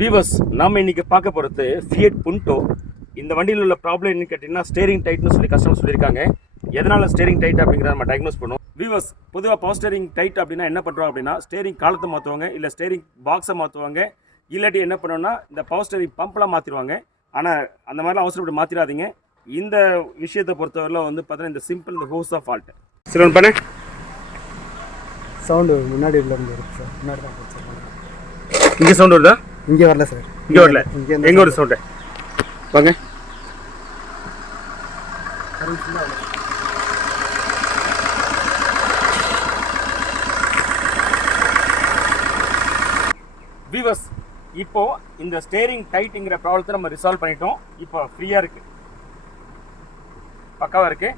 Viewers நாம் இன்னைக்கு பார்க்க போகிறது ஃபியட் புண்டோ. இந்த வண்டியில் உள்ள ப்ராப்ளம் என்னன்னு கேட்டிங்கன்னா ஸ்டேரிங் டைட்னு சொல்லி கஸ்டமர் சொல்லியிருக்காங்க. எதனால் ஸ்டேரிங் டைட் அப்படிங்கிறத நம்ம டயக்னோஸ் பண்ணுவோம். வீவர்ஸ் பொதுவாக பவர் ஸ்டேரிங் டைட் அப்படின்னா என்ன பண்ணுறோம் அப்படின்னா ஸ்டேரிங் காலத்தை மாற்றுவாங்க, இல்லை ஸ்டேரிங் பாக்ஸை மாற்றுவாங்க, இல்லாட்டி என்ன பண்ணுவோம்னா இந்த பவர் ஸ்டேரிங் பம்ப்லாம் மாற்றிடுவாங்க. ஆனால் அந்த மாதிரிலாம் அவசரப்பட்டு மாற்றிடாதீங்க. இந்த விஷயத்தை பொறுத்தவரையில் வந்து பார்த்தீங்கன்னா இந்த சிம்பிள் இந்த ஹோஸ் ஆஃப் ஃபால்ட். சரி ஒன்று பண்ணு. சவுண்டு முன்னாடி இருந்து வருது சார். முன்னாடி தான் சார். இங்கே சவுண்டு வருதா? இங்கே வரல சார். இங்கே வரல. எங்கே ஒரு சவுண்டு வாங்க. வீவர்ஸ் இப்போ இந்த ஸ்டேரிங் டைட்டுங்கிற ப்ராப்ளத்தை நம்ம ரிசால்வ் பண்ணிட்டோம். இப்போ ஃப்ரீயாக இருக்குது, பக்காவாக இருக்குது.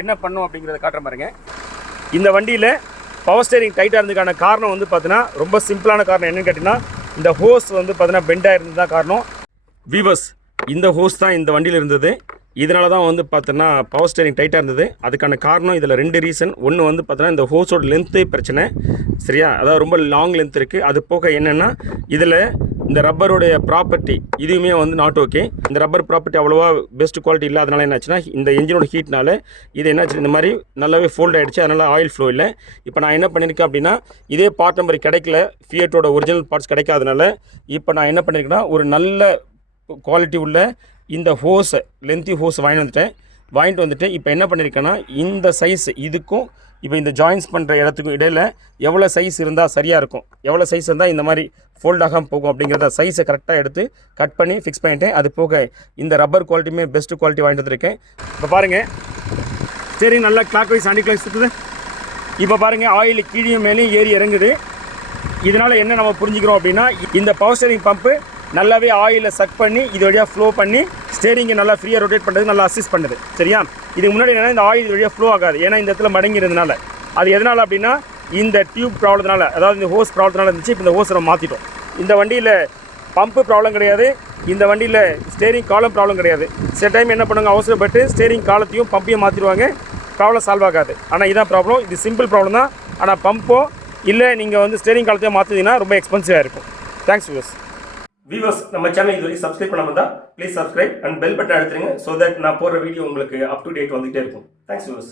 என்ன பண்ணும் அப்படிங்கிறத காட்டுற பாருங்க. இந்த வண்டியில் பவர் ஸ்டேரிங் டைட்டாக இருந்ததுக்கான காரணம் வந்து பார்த்தீங்கன்னா ரொம்ப சிம்பிளான காரணம் என்னன்னு கேட்டிங்கன்னா இந்த ஹோஸ் வந்து பார்த்தீங்கன்னா பெண்டாக இருந்தது தான் காரணம். வீவர்ஸ் இந்த ஹோஸ் தான் இந்த வண்டியில் இருந்தது. இதனால தான் வந்து பார்த்தோன்னா பவர் ஸ்டேரிங் டைட்டாக இருந்தது. அதுக்கான காரணம் இதில் 2 ரீசன். ஒன்று வந்து பார்த்தோன்னா இந்த ஹோஸோட லென்த்து பிரச்சனை, சரியா? அதாவது ரொம்ப லாங் லென்த் இருக்குது. அது போக என்னென்னா இதில் இந்த ரப்பருடைய ப்ராப்பர்ட்டி இதுவுமே வந்து நாட் ஓகே. இந்த ரப்பர் ப்ராப்பர்ட்டி அவ்வளோவா பெஸ்ட் குவாலிட்டி இல்லை. அதனால் என்னாச்சுன்னா இந்த என்ஜினோட ஹீட்னால இது என்னாச்சு இந்த மாதிரி நல்லாவே ஃபோல்ட் ஆகிடுச்சு. அதனால் ஆயில் ஃப்ளோ இல்லை. இப்போ நான் என்ன பண்ணியிருக்கேன் அப்படின்னா இதே பார்ட் நம்பர் கிடைக்கல, ஃபியட்டோட ஒரிஜினல் பார்ட்ஸ் கிடைக்காதனால இப்போ நான் என்ன பண்ணியிருக்கேன்னா ஒரு நல்ல குவாலிட்டி உள்ள இந்த ஹோஸை லென்த்தி ஹோஸ் வாங்கிட்டு வந்துட்டேன். இப்போ என்ன பண்ணியிருக்கேன்னா இந்த சைஸ் இதுக்கும் இப்போ இந்த ஜாயின்ஸ் பண்ணுற இடத்துக்கும் இடையில் எவ்வளோ சைஸ் இருந்தால் சரியாக இருக்கும், எவ்வளோ சைஸ் இருந்தால் இந்த மாதிரி ஃபோல்ட் ஆகாமல் போகும் அப்படிங்கிறத சைஸை கரெக்டாக எடுத்து கட் பண்ணி ஃபிக்ஸ் பண்ணிட்டேன். அது போக இந்த ரப்பர் குவாலிட்டியுமே பெஸ்ட்டு குவாலிட்டி வாங்கிட்டு வந்திருக்கேன். இப்போ பாருங்கள் ஸ்டேரிங் நல்லா கிளாக் வைஸ் ஆன்டி கிளாக் சுற்றுது. இப்போ பாருங்கள் ஆயில் கீழே மேலேயும் ஏறி இறங்குது. இதனால் என்ன நம்ம புரிஞ்சுக்கிறோம் அப்படின்னா இந்த பவர் ஸ்டேரிங் பம்ப்பு நல்லாவே ஆயிலில் சக் பண்ணி இது வழியாக ஃப்ளோ பண்ணி ஸ்டேரிங்கை நல்லா ஃப்ரீயாக ரொட்டேட் பண்ணுறது நல்லா அசிஸ்ட் பண்ணுது, சரியா? இதுக்கு முன்னாடி என்னென்னா இந்த ஆயில் இது வழியாக ஃப்ளோ ஆகாது, ஏன்னா இந்த இடத்துல மடங்கிறதுனால. அது எதனால் அப்படின்னா இந்த டியூப் ப்ராப்ளத்தினால, அதாவது இந்த ஹோஸ் ப்ராப்ளத்தினால இருந்துச்சு. இப்போ இந்த ஹோஸ் நம்ம மாற்றிட்டோம். இந்த வண்டியில் பம்பு ப்ராப்ளம் கிடையாது, இந்த வண்டியில் ஸ்டேரிங் காலம் ப்ராப்ளம் கிடையாது. சில டைம் என்ன பண்ணுவாங்க அவசரப்பட்டு ஸ்டேரிங் காலத்தையும் பம்பையும் மாற்றிடுவாங்க, ப்ராப்ளம் சால்வ் ஆகாது. ஆனால் இதான் ப்ராப்ளம். இது சிம்பிள் ப்ராப்ளம் தான். ஆனால் பம்போ இல்லை நீங்கள் வந்து ஸ்டேரிங் காலத்தையும் மாற்றினீங்கன்னா ரொம்ப எக்ஸ்பென்சிவாக இருக்கும். Thanks viewers. வியூவர்ஸ் நம்ம சேனல் இது வரைக்கும் சப்ஸ்கிரைப் பண்ணாமல் தான் please subscribe and bell button அழுத்துருங்க. ஸோ தட் நான் போடுற வீடியோ உங்களுக்கு அப் டு டேட் வந்துகிட்டே இருக்கும். Thanks viewers.